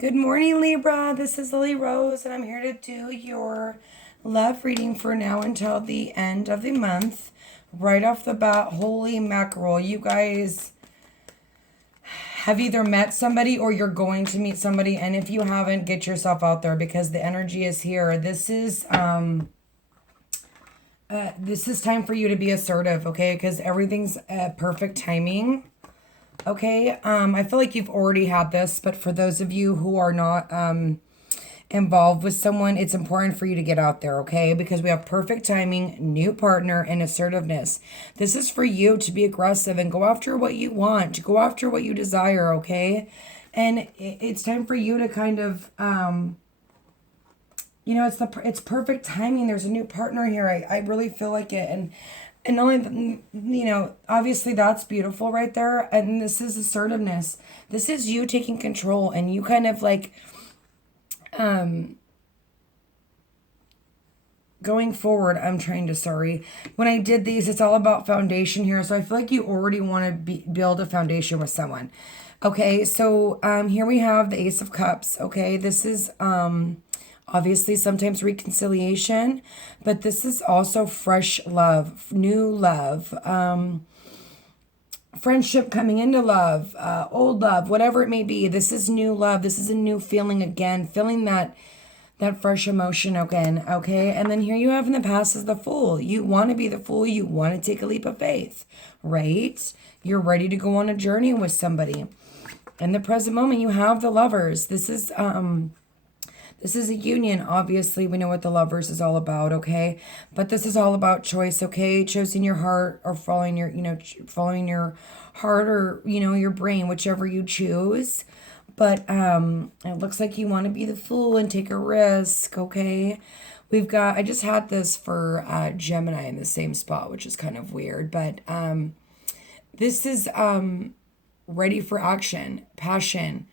Good morning, Libra. This is Lily Rose, and I'm here to do your love reading for now until the end of the month. Right off the bat, holy mackerel, you guys have either met somebody or you're going to meet somebody, and if you haven't, get yourself out there because the energy is here. This is time for you to be assertive, okay? Because everything's perfect timing. Okay, I feel like you've already had this, but for those of you who are not involved with someone, it's important for you to get out there, okay? Because we have perfect timing, new partner, and assertiveness. This is for you to be aggressive and go after what you want, to go after what you desire, okay? And it's time for you to kind of, it's perfect timing. There's a new partner here. I really feel like it, and not only, obviously that's beautiful right there. And this is assertiveness. This is you taking control and you kind of like going forward. When I did these, it's all about foundation here. So I feel like you already want to build a foundation with someone. Okay, so here we have the Ace of Cups. Okay, this is obviously sometimes reconciliation, but this is also fresh love, new love, friendship coming into love, old love, whatever it may be. This is new love. This is a new feeling again, feeling that fresh emotion again, okay? And then here you have in the past is the Fool. You want to be the Fool. You want to take a leap of faith, right? You're ready to go on a journey with somebody. In the present moment, you have the Lovers. This is a union. Obviously, we know what the Lovers is all about, okay? But this is all about choice, okay? Choosing your heart or following your heart or, your brain, whichever you choose. But it looks like you want to be the Fool and take a risk, okay? I just had this for Gemini in the same spot, which is kind of weird. But this is ready for action, passion,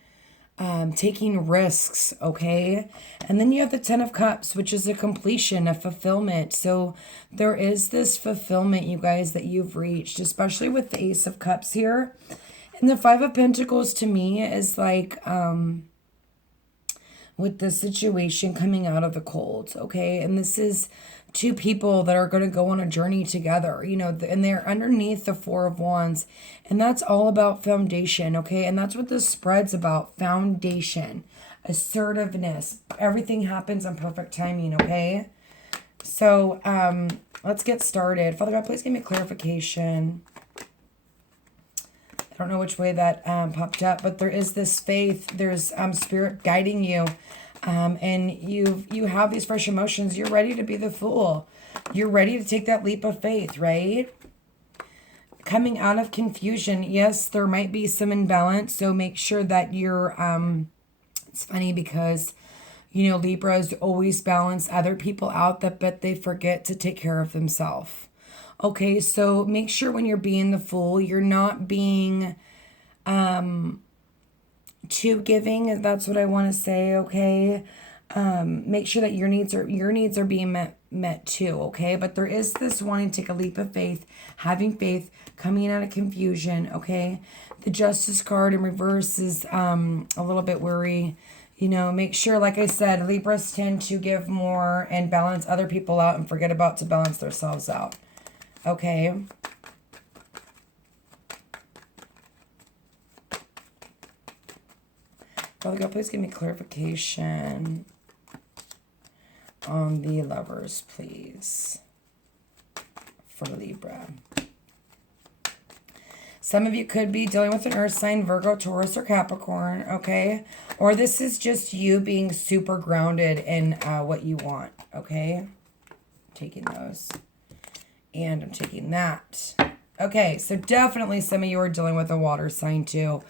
taking risks, okay? And then you have the Ten of Cups, which is a completion, a fulfillment. So there is this fulfillment, you guys, that you've reached, especially with the Ace of Cups here. And the Five of Pentacles to me is like, with the situation coming out of the cold, okay? And this is two people that are going to go on a journey together, and they're underneath the Four of Wands. And that's all about foundation, okay? And that's what this spread's about, foundation, assertiveness. Everything happens on perfect timing, okay? So let's get started. Father God, please give me clarification. I don't know which way that popped up, but there is this faith. There's spirit guiding you. And you have these fresh emotions. You're ready to be the Fool. You're ready to take that leap of faith, right? Coming out of confusion. Yes, there might be some imbalance. So make sure that you're, it's funny because, Libras always balance other people out but they forget to take care of themselves. Okay, so make sure when you're being the Fool, you're not being too giving. That's what I want to say, okay? Make sure that your needs are being met too, okay? But there is this wanting to take a leap of faith, having faith, coming out of confusion, okay? The Justice card in reverse is a little bit worry. Make sure, like I said, Libras tend to give more and balance other people out and forget about to balance themselves out. Okay. Father God, please give me clarification on the Lovers, please, for Libra. Some of you could be dealing with an earth sign, Virgo, Taurus, or Capricorn, okay? Or this is just you being super grounded in what you want, okay? Taking those. And I'm taking that. Okay, so definitely some of you are dealing with a water sign too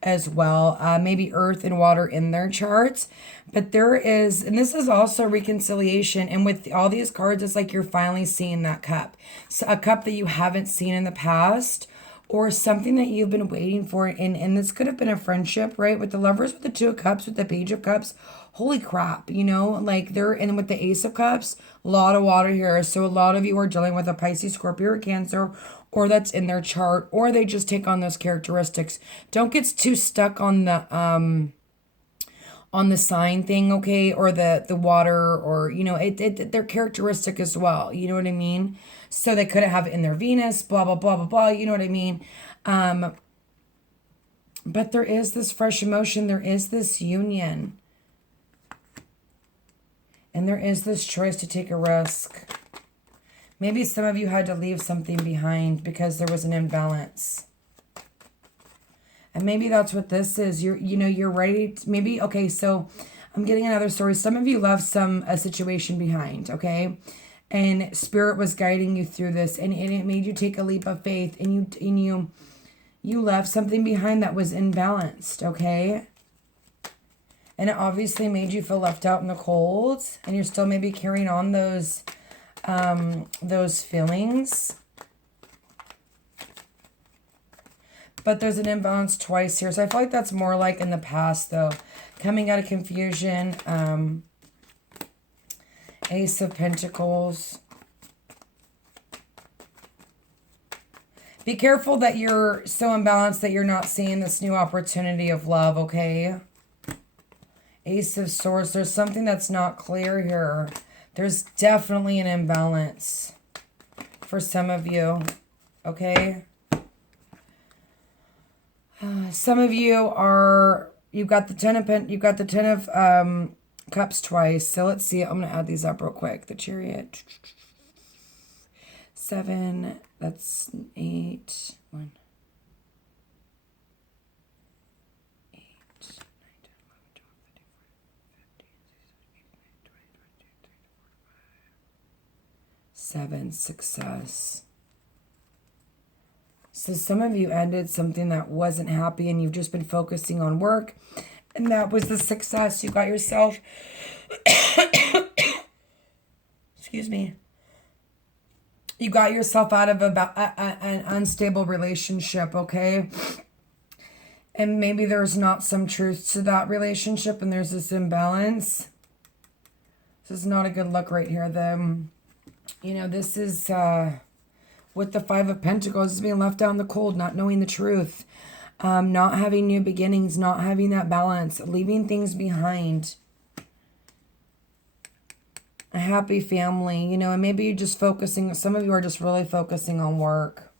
as well. Maybe earth and water in their charts. But there is, and this is also reconciliation. And with all these cards, it's like you're finally seeing that cup. So a cup that you haven't seen in the past or something that you've been waiting for. And this could have been a friendship, right? With the Lovers, with the Two of Cups, with the Page of Cups. Holy crap, like and with the Ace of Cups, a lot of water here. So a lot of you are dealing with a Pisces, Scorpio, or Cancer, or that's in their chart, or they just take on those characteristics. Don't get too stuck on the on the sign thing, okay, or the water, or you know, they're characteristic as well. You know what I mean? So they couldn't have it in their Venus, blah blah blah blah blah. You know what I mean? But there is this fresh emotion. There is this union, and there is this choice to take a risk. Maybe some of you had to leave something behind because there was an imbalance. And maybe that's what this is. You're ready to, maybe, okay, so I'm getting another story. Some of you left a situation behind, okay? And Spirit was guiding you through this, and it made you take a leap of faith, and you left something behind that was imbalanced, okay? And it obviously made you feel left out in the cold, and you're still maybe carrying on those feelings. But there's an imbalance twice here. So I feel like that's more like in the past, though. Coming out of confusion. Ace of Pentacles. Be careful that you're so imbalanced that you're not seeing this new opportunity of love, okay? Ace of Swords. There's something that's not clear here. There's definitely an imbalance for some of you, okay? Some of you you've got the Ten of Cups twice. So let's see. I'm going to add these up real quick. The Chariot. 7. That's 8. 1. 8, 9, 10, 11, 12, 13, 14, 15, 16, 17, 18, 19, 20, 21, 22, 23, 24, 25. 7. Success. So some of you ended something that wasn't happy, and you've just been focusing on work, and that was the success. You got yourself, excuse me, you got yourself out of an unstable relationship, okay? And maybe there's not some truth to that relationship, and there's this imbalance. This is not a good look right here. This is... with the Five of Pentacles, is being left out in the cold, not knowing the truth, not having new beginnings, not having that balance, leaving things behind. A happy family, and maybe you're just focusing, some of you are just really focusing on work.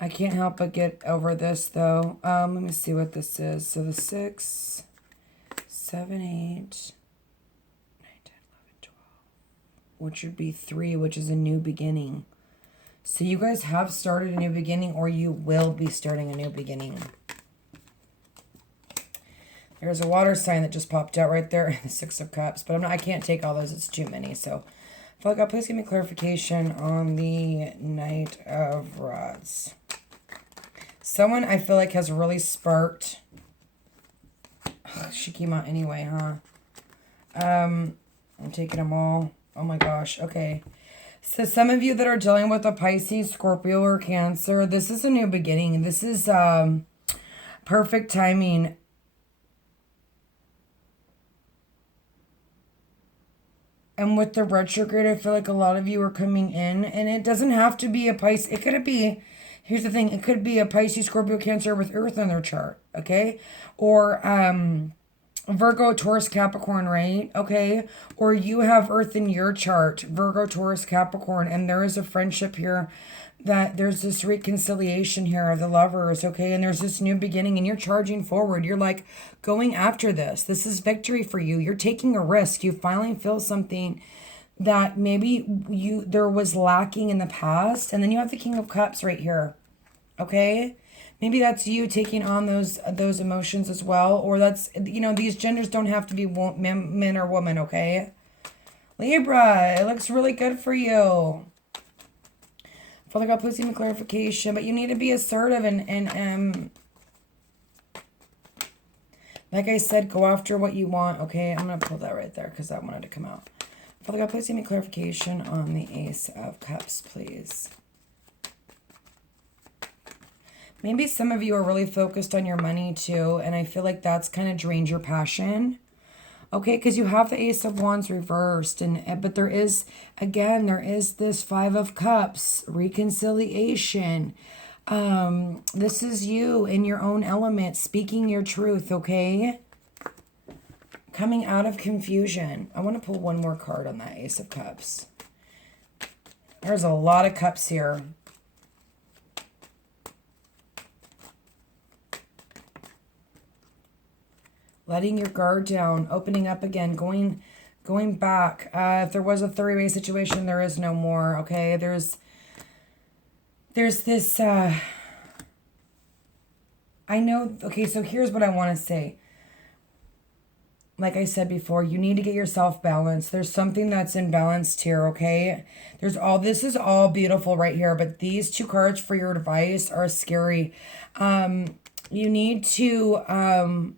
I can't help but get over this, though. Let me see what this is. So the 6, 7, 8... which would be 3, which is a new beginning. So you guys have started a new beginning, or you will be starting a new beginning. There's a water sign that just popped out right there, the 6 of Cups. But I can't take all those. It's too many. So, God, please give me clarification on the Knight of Rods. Someone I feel like has really sparked. She came out anyway, huh? I'm taking them all. Oh my gosh. Okay. So some of you that are dealing with a Pisces, Scorpio, or Cancer, this is a new beginning. This is perfect timing. And with the retrograde, I feel like a lot of you are coming in. And it doesn't have to be a Pisces. It could be, here's the thing. It could be a Pisces, Scorpio, Cancer with Earth in their chart. Okay? Or Virgo, Taurus, Capricorn, right? Okay. Or you have Earth in your chart, Virgo, Taurus, Capricorn, and there is a friendship here, that there's this reconciliation here of the lovers, okay? And there's this new beginning, and you're charging forward. You're like going after this. This is victory for you. You're taking a risk. You finally feel something that maybe there was lacking in the past. And then you have the King of Cups right here, okay? Maybe that's you taking on those emotions as well. Or that's, these genders don't have to be men or women, okay? Libra, it looks really good for you. Father God, please give me clarification. But you need to be assertive and like I said, go after what you want, okay? I'm going to pull that right there because I wanted to come out. Father God, please give me clarification on the Ace of Cups, please. Maybe some of you are really focused on your money too, and I feel like that's kind of drained your passion. Okay, because you have the Ace of Wands reversed, but there is this 5 of Cups, reconciliation, This is you in your own element, speaking your truth, okay? Coming out of confusion. I want to pull one more card on that Ace of Cups. There's a lot of cups here. Letting your guard down, opening up again, going back. If there was a three-way situation, there is no more, okay? There's this, I know, okay, so here's what I want to say. Like I said before, you need to get yourself balanced. There's something that's imbalanced here, okay? This is all beautiful right here, but these two cards for your advice are scary. You need to,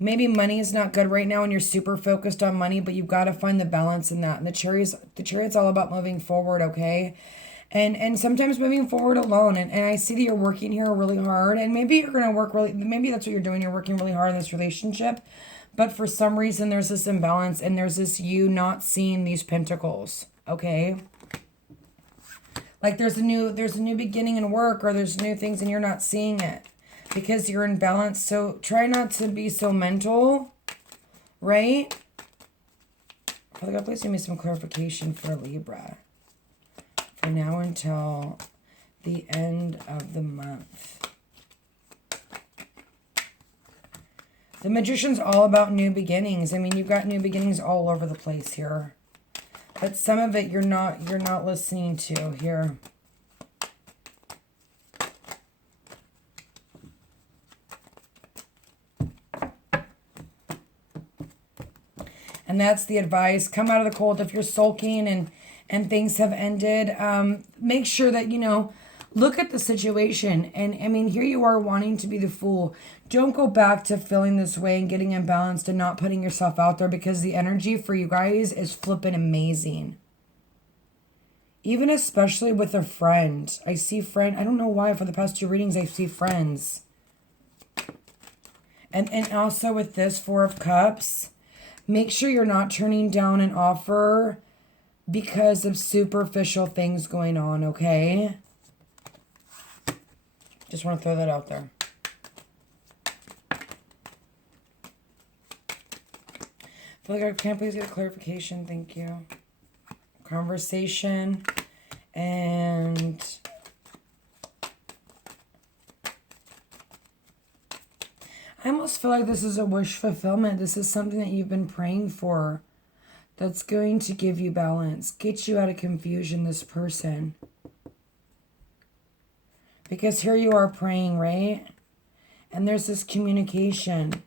maybe money is not good right now and you're super focused on money, but you've got to find the balance in that. And the chariot's all about moving forward, okay? And sometimes moving forward alone. And I see that you're working here really hard. And maybe you're going to work maybe that's what you're doing. You're working really hard in this relationship. But for some reason, there's this imbalance and there's this you not seeing these pentacles, okay? Like there's a new beginning in work, or there's new things and you're not seeing it because you're in balance. So try not to be so mental, right? Father God, please give me some clarification for Libra from now until the end of the month. The Magician's all about new beginnings. I mean, you've got new beginnings all over the place here. But some of it you're not listening to here. And that's the advice. Come out of the cold if you're sulking and things have ended. Make sure that, look at the situation. And, I mean, here you are wanting to be the fool. Don't go back to feeling this way and getting imbalanced and not putting yourself out there, because the energy for you guys is flipping amazing. Even especially with a friend. I see friend. I don't know why for the past two readings I see friends. And also with this Four of Cups, make sure you're not turning down an offer because of superficial things going on, okay? Just want to throw that out there. I feel like I can't please get a clarification. Thank you. Conversation. And I almost feel like this is a wish fulfillment. This is something that you've been praying for that's going to give you balance, get you out of confusion, this person. Because here you are praying, right? And there's this communication.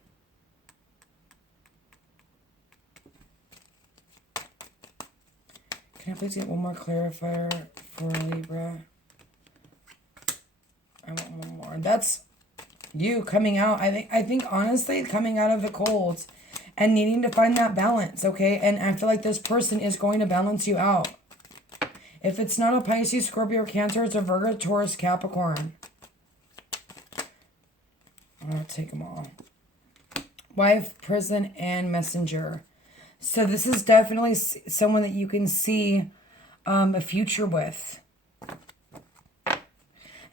Can I please get one more clarifier for Libra? I want one more. That's you coming out. I think honestly, coming out of the cold and needing to find that balance, okay? And I feel like this person is going to balance you out. If it's not a Pisces, Scorpio, or Cancer, it's a Virgo, Taurus, Capricorn. I'll take them all. Wife, prison, and messenger. So this is definitely someone that you can see a future with.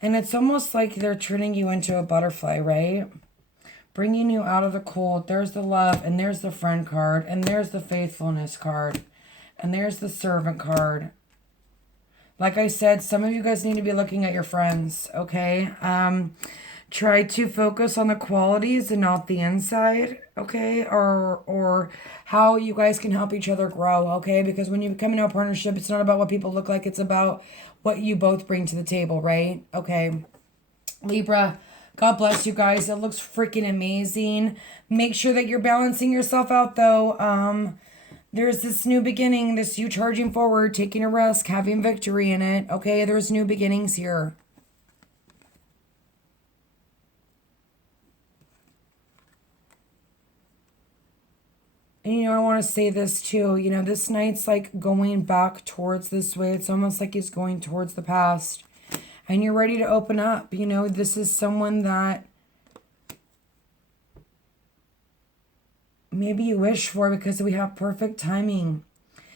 And it's almost like they're turning you into a butterfly, right? Bringing you out of the cold. There's the love, and there's the friend card, and there's the faithfulness card, and there's the servant card. Like I said, some of you guys need to be looking at your friends, okay? Try to focus on the qualities and not the inside, okay? Or how you guys can help each other grow, okay? Because when you become into a partnership, it's not about what people look like. It's about what you both bring to the table, right? Okay. Libra, God bless you guys. It looks freaking amazing. Make sure that you're balancing yourself out, though. There's this new beginning, this you charging forward, taking a risk, having victory in it, okay? There's new beginnings here. And, I want to say this too. This knight's like going back towards this way. It's almost like he's going towards the past. And you're ready to open up. This is someone that maybe you wish for, because we have perfect timing.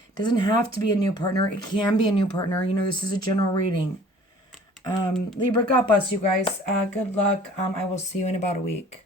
It doesn't have to be a new partner. It can be a new partner. This is a general reading. Libra, God bless you guys. Good luck. I will see you in about a week.